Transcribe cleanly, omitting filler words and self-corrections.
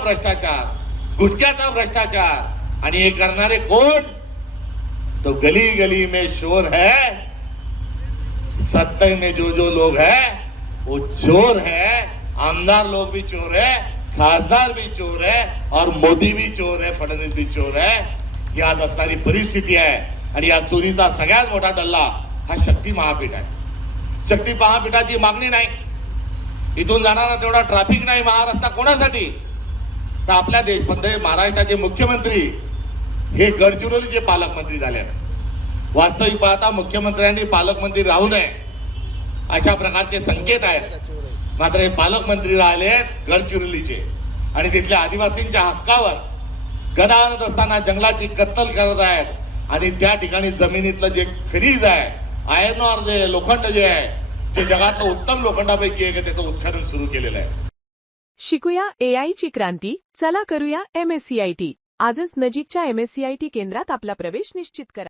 भ्रष्टाचार, गुटख्याचा भ्रष्टाचार, आणि हे करणारे कोण? तो गली गली में शोर है, सत्ता में जो लोग है वो चोर है, आमदार लोग भी चोर है, खासदार भी चोर है, और मोदी भी चोर है, फडणवीस भी चोर है. यात असणारी परिस्थिती आहे. आणि या चोरीचा सगळ्यात मोठा डल्ला हा शक्ती महापीठ आहे. शक्ती महापीठाची मागणी नाही, इथून जाणारा तेवढा ट्रॅफिक नाही महाराष्ट्र कोणासाठी? तर आपल्या महाराष्ट्राचे मुख्यमंत्री हे गडचिरोलीचे पालकमंत्री झाले. वास्तविक पाहता मुख्यमंत्र्यांनी पालकमंत्री राहू नये अशा प्रकारचे संकेत आहेत. मात्र हे पालकमंत्री राहिले गडचिरोलीचे, आणि तिथल्या आदिवासींच्या हक्कावर गदा आणत असताना जंगलाची कत्तल करत आहेत. आणि त्या ठिकाणी जमिनीतलं जे खनिज आहे, आयर्न ऑर जे लोखंड जे आहे, ते जगातलं उत्तम लोखंडापैकी एक, त्याचं उत्खनन सुरू केलेलं आहे. शिकूया AI ची क्रांती. चला करूया MSCIT. आजच नजीकच्या MSCIT केंद्रात आपला प्रवेश निश्चित करा.